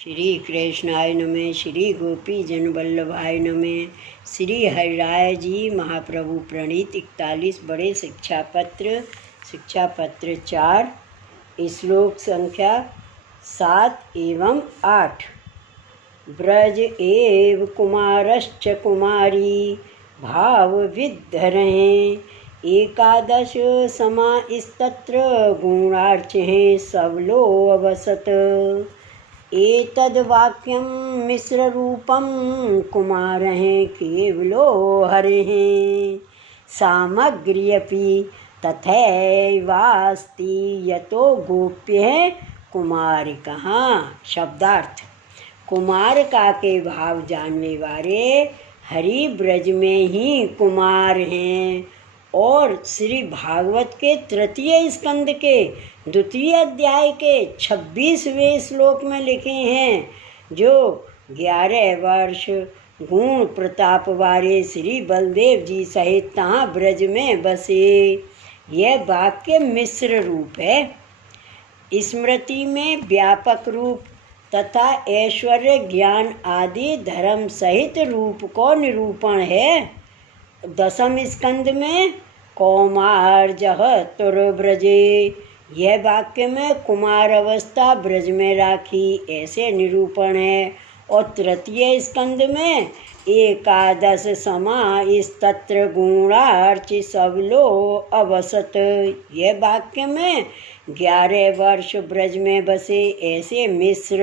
श्री कृष्णाय नमः। श्री गोपी जन वल्लभाय नमः। श्री हरिराय जी महाप्रभु प्रणीत 41 बड़े शिक्षा पत्र 4 श्लोक संख्या 7 एवं 8। ब्रज एव कुमारश्च कुमारी भाव विद्धरें 11 समास्तत्र गुणार्चें सबलो अवसत। एतद्वाक्यं मिश्ररूपं कुमारः केवलो हरेः सामग्र्यपि तथैवास्ति यतो गोप्यः कुमारिकः। शब्दार्थ। कुमारिका के भाव जानने वाले हरि ब्रज में ही कुमार हैं और श्री भागवत के तृतीय स्कंद के द्वितीय अध्याय के 26वें श्लोक में लिखे हैं, जो 11 वर्ष गुण प्रताप वाले श्री बलदेव जी सहित तहाँ ब्रज में बसे। यह वाक्य मिश्र रूप है। स्मृति में व्यापक रूप तथा ऐश्वर्य ज्ञान आदि धर्म सहित रूप को निरूपण है। 10वें स्कंद में कौमार्जः तुरब्रजे, यह वाक्य में कुमार अवस्था ब्रज में राखी ऐसे निरूपण है। और तृतीय स्कंद में 11 समास्तत्र गुणार्च सबलो अवसत, यह वाक्य में 11 वर्ष ब्रज में बसे ऐसे मिश्र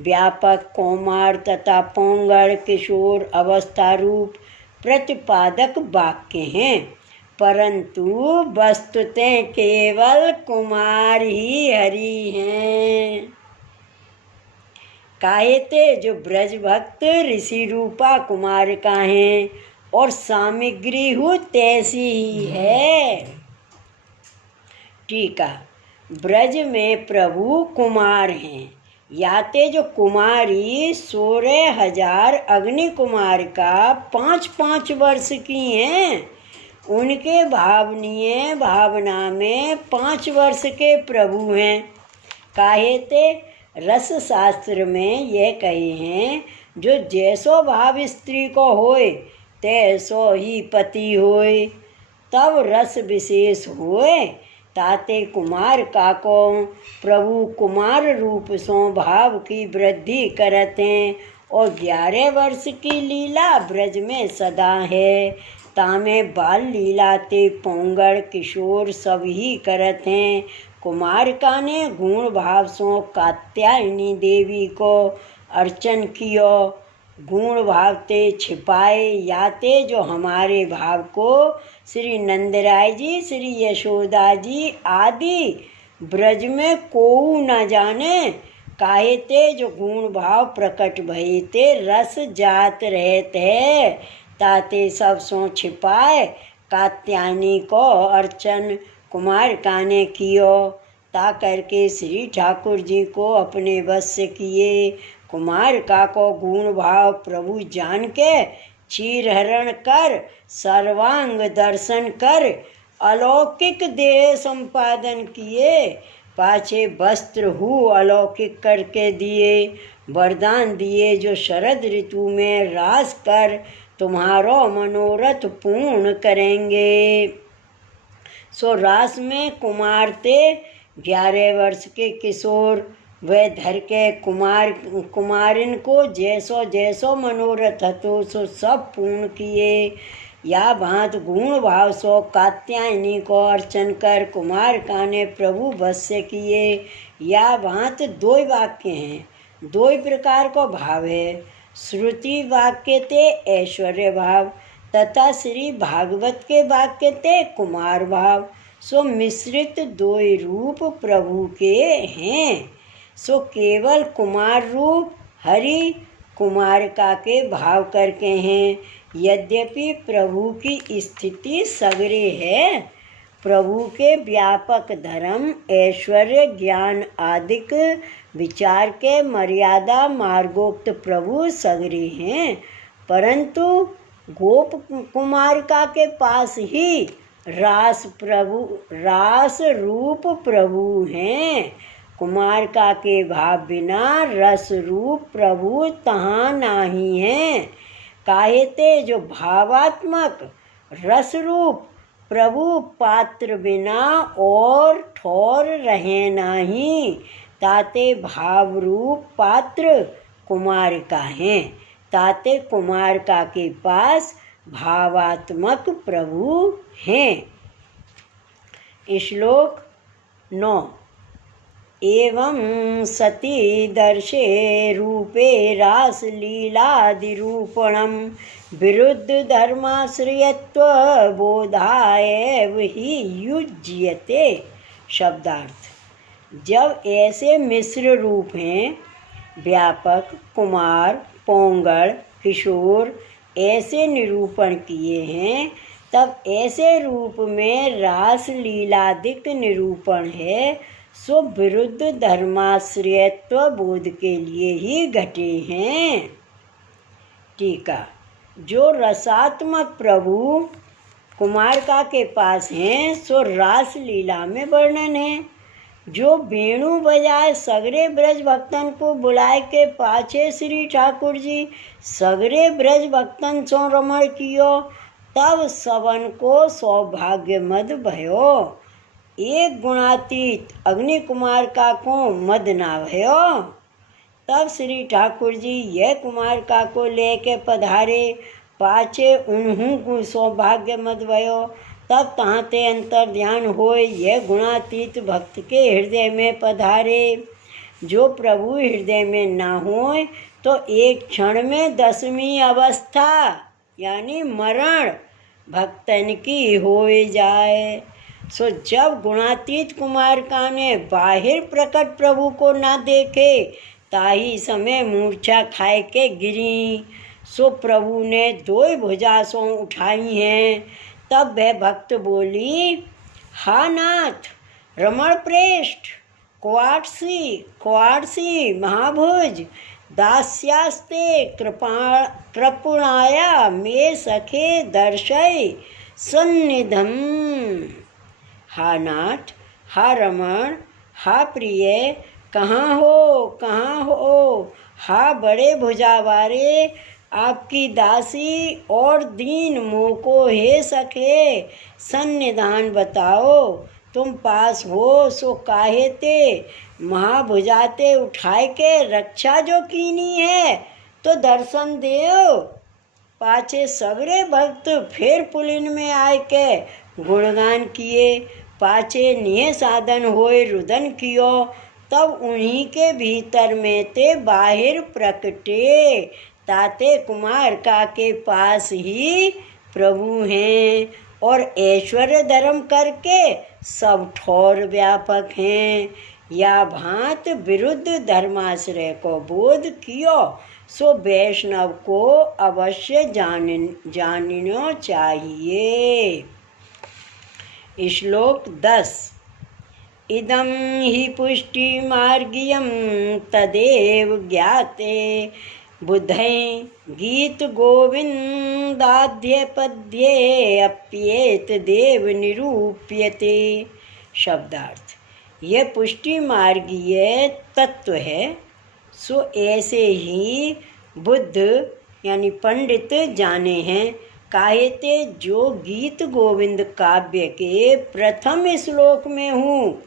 व्यापक कौमार तथा पौंगड़ किशोर अवस्था रूप प्रतिपादक वाक्य हैं। परंतु वस्तुतः केवल कुमार ही हरि हैं। कायते जो ब्रज भक्त ऋषि रूपा कुमारिका हैं और सामग्री हूँ तैसी ही है। टीका। ब्रज में प्रभु कुमार हैं। याते जो कुमारी 16,000 अग्नि कुमारिका 5-5 वर्ष की हैं, उनके भावनीय भावना में 5 वर्ष के प्रभु हैं। काहेते रस शास्त्र में यह कहे हैं, जो जैसो भाव स्त्री को होए तैसो ही पति होए, तब रस विशेष होए। ताते कुमार का को प्रभु कुमार रूप सो भाव की वृद्धि करते हैं और 11 वर्ष की लीला ब्रज में सदा है। तामे बाल लीला ते पौंगड़ किशोर सब ही करत हैं। कुमारिका ने गुण भाव सो कात्यायनी देवी को अर्चन कियो। गुण भाव ते छिपाए याते जो हमारे भाव को श्री नंदराय जी श्री यशोदा जी आदि ब्रज में कोऊ न जाने। काहेते जो गुण भाव प्रकट भये ते रस जात रहते है, ताते सब सो छिपाए कात्यायनी को अर्चन कुमारिका ने कियो। ता करके श्री ठाकुर जी को अपने वश से किए। कुमारिका को गुण भाव प्रभु जान के चीरहरण कर सर्वांग दर्शन कर अलौकिक देह संपादन किए। पाछे वस्त्र हु अलौकिक करके दिए। वरदान दिए जो शरद ऋतु में रास कर तुम्हारो मनोरथ पूर्ण करेंगे। सो रास में कुमार ते 11 वर्ष के किशोर वे धर के कुमारिन को जैसो जैसो मनोरथ तो सो सब पूर्ण किए। या भांत गुण भाव सो कात्यायनी को अर्चन कर कुमारिका ने प्रभु वश से किए। या भांत 2 वाक्य हैं, 2 प्रकार को भाव है। श्रुति वाक्य ते ऐश्वर्य भाव तथा श्री भागवत के वाक्य ते कुमार भाव। सो मिश्रित 2 रूप प्रभु के हैं। सो केवल कुमार रूप हरि कुमारिका के भाव करके हैं। यद्यपि प्रभु की स्थिति सगरे है, प्रभु के व्यापक धर्म ऐश्वर्य ज्ञान आदिक विचार के मर्यादा मार्गोक्त प्रभु सगरे हैं, परंतु गोप कुमारिका के पास ही रास रूप प्रभु हैं कुमार का के भाव बिना रस रूप प्रभु तहाँ नाही है। काहे ते जो भावात्मक रस रूप प्रभु पात्र बिना और ठोर रहे नाही। ताते भाव रूप पात्र कुमार का है। ताते कुमार का के पास भावात्मक प्रभु हैं। श्लोक 9। एवं सती दर्शे रूपे रासलीलादिरूपणं विरुद्ध धर्माश्रयत्व बोधाय ही युज्यते। शब्दार्थ। जब ऐसे मिश्र रूप हैं, व्यापक, कुमार, पोंगल, किशोर, ऐसे निरूपण किए हैं, तब ऐसे रूप में रास लीलादिक निरूपण है, सो विरुद्ध धर्माश्रयत्व बोध के लिए ही घटे हैं। टीका। जो रसात्मक प्रभु कुमार का के पास हैं, सो रास लीला में वर्णन है। जो वेणु बजाए सगरे ब्रज भक्तन को बुलाए के पाछे श्री ठाकुर जी सगरे ब्रज भक्तन सो रमण कियो, तब सबन को सौभाग्य मद भयो। एक गुणातीत अग्नि कुमार का को मद ना भयो। तब श्री ठाकुर जी यह कुमार का को लेके पधारे, पाछे उन्हू को सौभाग्य मद भयो। तब तहाँते अंतर ध्यान होए यह गुणातीत भक्त के हृदय में पधारे। जो प्रभु हृदय में ना होए तो एक क्षण में 10वीं अवस्था यानी मरण भक्तन की होए जाए। सो जब गुणातीत कुमार का ने बाहिर प्रकट प्रभु को ना देखे, ताही समय मूर्छा खाए के गिरी। सो प्रभु ने 2 भुजा सो उठाई हैं। तब वह भक्त बोली, हा नाथ रमण प्रेष्ठ क्वाडसी महाभुज दास्यास्ते कृपणाया मे सखे दर्शय सन्निधम। हा नाथ, हा रमण, हा प्रिय, कहाँ हो। हा बड़े भुजावारे, आपकी दासी और दीन मुँह को हे सखे सन्निधान बताओ। तुम पास हो सो काहे ते महाभुजाते उठाए के रक्षा जो कीनी है, तो दर्शन देओ। पाछे सगरे भक्त फिर पुलिन में आए के गुणगान किए। पाछे निह साधन होए रुदन कियो। तब उन्हीं के भीतर में ते बाहिर प्रकटे। ताते कुमार का के पास ही प्रभु हैं और ऐश्वर्य धर्म करके सब ठोर व्यापक हैं। या भांत विरुद्ध धर्माश्रय को बोध कियो, सो वैष्णव को अवश्य जानना चाहिए। श्लोक 10। इदं हि पुष्टि मार्गियं तदेव ज्ञाते बुद्धै गीत गोविंदाद्य पद्ये अप्येत देव निरूप्यते। शब्दार्थ। यह पुष्टि मार्गीय तत्व है, सो ऐसे ही बुद्ध यानी पंडित जाने हैं। काहेते जो गीत गोविंद काव्य के प्रथम श्लोक में हूँ,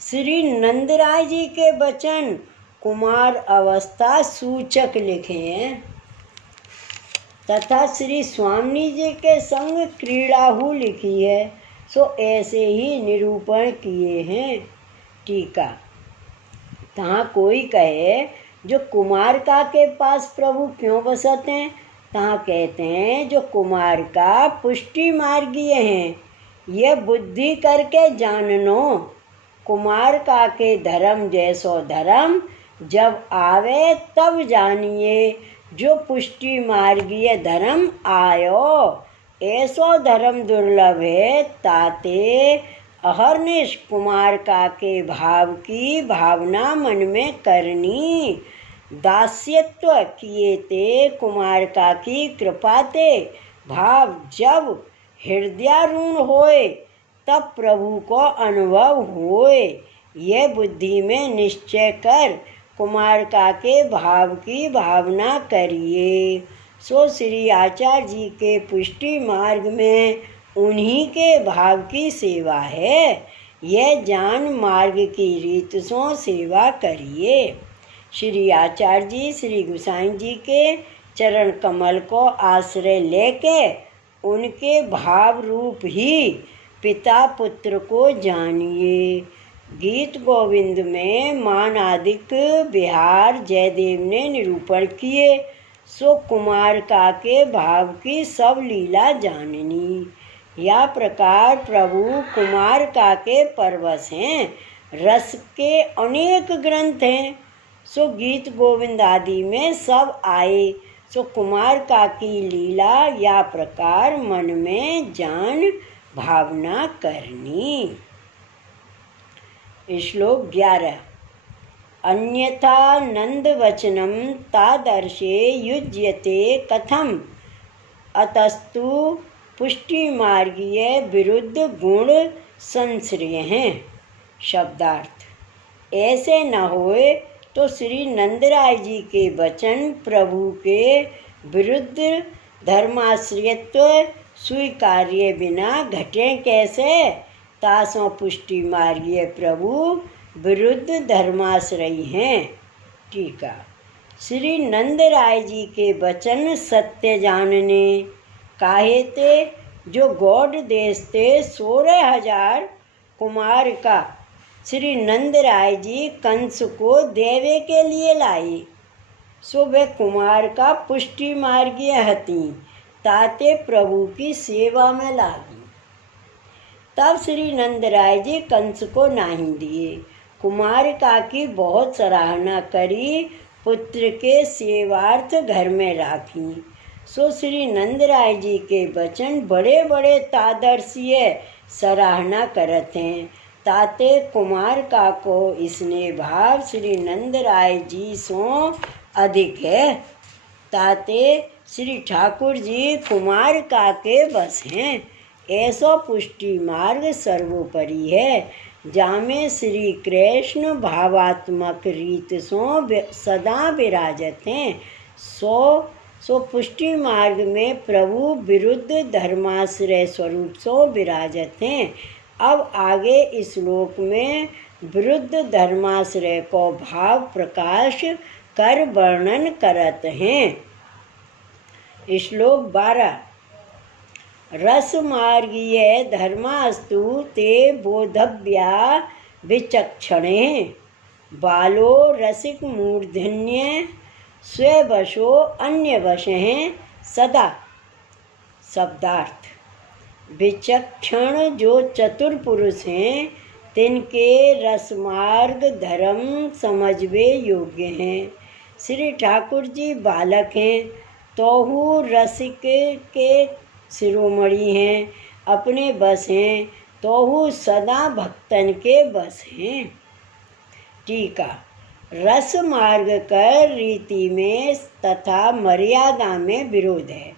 श्री नंदराय जी के वचन कुमार अवस्था सूचक लिखे हैं तथा श्री स्वामी जी के संग क्रीड़ाहु लिखी है, सो ऐसे ही निरूपण किए हैं। टीका। तहाँ कोई कहे जो कुमार का के पास प्रभु क्यों बसते हैं, तहाँ कहते हैं जो कुमार का पुष्टि मार्गीय हैं, यह बुद्धि करके जाननो। कुमार का के धर्म जैसो धर्म जब आवे तब जानिए, जो पुष्टि मार्गीय धर्म आयो। ऐसो धर्म दुर्लभ है, ताते अहर्निश कुमार का के भाव की भावना मन में करनी। दास्यत्व किए ते कुमार का की कृपाते भाव जब हृदयारूढ़ होए, तब प्रभु को अनुभव होए। यह बुद्धि में निश्चय कर कुमार का के भाव की भावना करिए। सो श्री आचार्य जी के पुष्टि मार्ग में उन्हीं के भाव की सेवा है। यह जान मार्ग की रीत सो सेवा करिए। श्री आचार्य जी श्री गोसाई जी के चरण कमल को आश्रय लेके उनके भाव रूप ही पिता पुत्र को जानिए। गीत गोविंद में मानादिक बिहार जयदेव ने निरूपण किए। सो कुमार का के भाव की सब लीला जाननी। या प्रकार प्रभु कुमार का के परवश हैं। रस के अनेक ग्रंथ हैं। सो गीत गोविंद आदि में सब आए। सो कुमार का की लीला या प्रकार मन में जान भावना करनी। श्लोक 11। अन्यथा नंद वचनम तादर्शे युज्यते कथम अतस्तु पुष्टि मार्गीय विरुद्ध गुण संश्रय हैं। शब्दार्थ। ऐसे न होए तो श्री नंदराय जी के वचन प्रभु के विरुद्ध धर्माश्रयत्व स्वीकार्य बिना घटे कैसे। तासों पुष्टि मार्गीय प्रभु विरुद्ध धर्माश्रयी हैं। टीका। श्री नंदराय जी के वचन सत्य जानने काहे ते जो गौड़ देश ते 16,000 कुमार का श्री नंदराय जी कंस को देवे के लिए लाई। सो वे कुमार का पुष्टि मार्गीय हती ताते प्रभु की सेवा में लागी। तब श्री नंदराय जी कंस को नाही दिए। कुमार का की बहुत सराहना करी, पुत्र के सेवार्थ घर में राखी। सो श्री नंदराय जी के वचन बड़े बड़े तादर्शीय सराहना करते हैं। ताते कुमार का को इसने भाव श्री नंदराय जी सो अधिक है। ताते श्री ठाकुर जी कुमार का के बस हैं। ऐसो पुष्टि मार्ग सर्वोपरि है, जामे श्री कृष्ण भावात्मक रीत सो सदा विराजत हैं। सो पुष्टि मार्ग में प्रभु विरुद्ध धर्माश्रय स्वरूप सो विराजत हैं। अब आगे इस श्लोक में विरुद्ध धर्माश्रय को भाव प्रकाश कर वर्णन करत हैं। श्लोक 12। रस मार्गीय धर्मास्तु ते बोधव्या विचक्षणे बालो रसिक मूर्धन्य स्ववशो अन्य वश हैं सदा। शब्दार्थ। विचक्षण जो चतुर पुरुष हैं तिनके रसमार्ग धर्म समझवे योग्य हैं। श्री ठाकुर जी बालक हैं तोहू रसिक के शिरोमणि हैं, अपने बस हैं तोहू सदा भक्तन के बस हैं। टीका। रस मार्ग कर रीति में तथा मर्यादा में विरोध है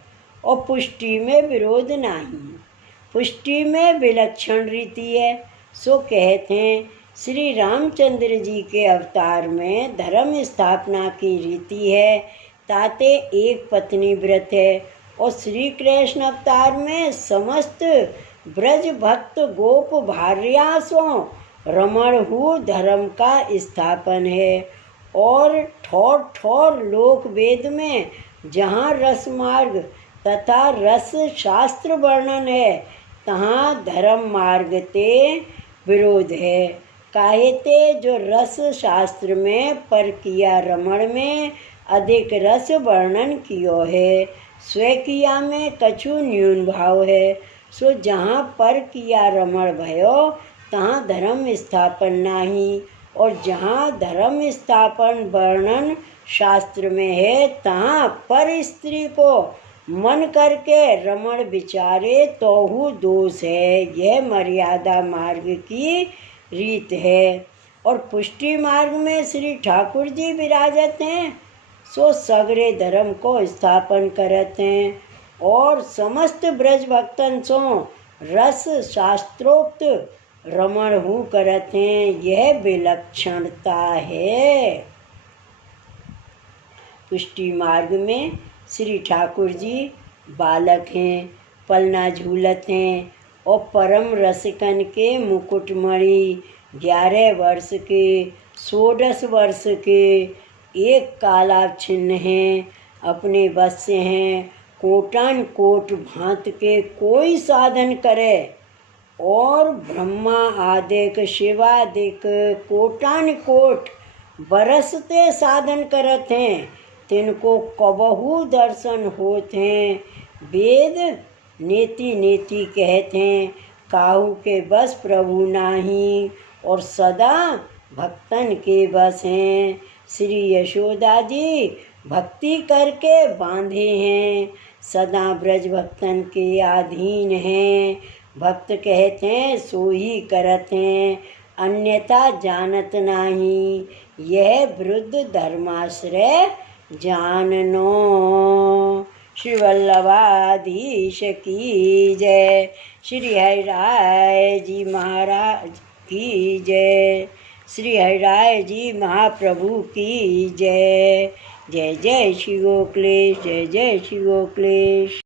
और पुष्टि में विरोध नहीं। पुष्टि में विलक्षण रीति है। सो कहते हैं श्री रामचंद्र जी के अवतार में धर्म स्थापना की रीति है, ताते एक पत्नी व्रत है। और श्री कृष्ण अवतार में समस्त ब्रज भक्त गोप भार्यासों रमण हु धर्म का स्थापन है। और ठोर ठोर लोक वेद में जहाँ रस मार्ग तथा रस शास्त्र वर्णन है तहाँ धर्म मार्ग ते विरोध है। काहे ते जो रस शास्त्र में पर किया रमण में अधिक रस वर्णन कियो है, स्वकिया में कछु न्यून भाव है। सो जहाँ पर किया रमण भयो तहाँ धर्म स्थापन नहीं, और जहाँ धर्म स्थापन वर्णन शास्त्र में है तहाँ पर स्त्री को मन करके रमण विचारे तोहू दोष है। यह मर्यादा मार्ग की रीत है। और पुष्टि मार्ग में श्री ठाकुर जी विराजत हैं। सो सगरे धर्म को स्थापन करते हैं और समस्त ब्रज भक्तन सो रस शास्त्रोक्त रमण हूँ करत हैं, यह विलक्षणता है। पुष्टि मार्ग में श्री ठाकुर जी बालक हैं, पलना झूलत हैं और परम रसिकन के मुकुटमणि 11 वर्ष के 16 वर्ष के एक कालाब छिन्न हैं, अपने बस से हैं। कोटान कोट भांत के कोई साधन करे और ब्रह्मा आदिक शिवादिक कोटान कोट बरसते साधन करत हैं, तिनको कबहू दर्शन होत हैं। वेद नेति नेति कहते हैं, काहू के बस प्रभु नाही और सदा भक्तन के बस हैं। श्री यशोदा जी भक्ति करके बांधे हैं, सदा ब्रज भक्तन के अधीन हैं। भक्त कहते हैं सो ही करत हैं, अन्यथा जानत नाही, यह वृद्ध धर्माश्रय जाननो। श्री वल्लभाधीश की जय। श्री हरिराय जी महाराज की जय। श्री हरिराय जी महाप्रभु की जय। जय जय श्री गोखलेश, जय जय श्री गोखलेश।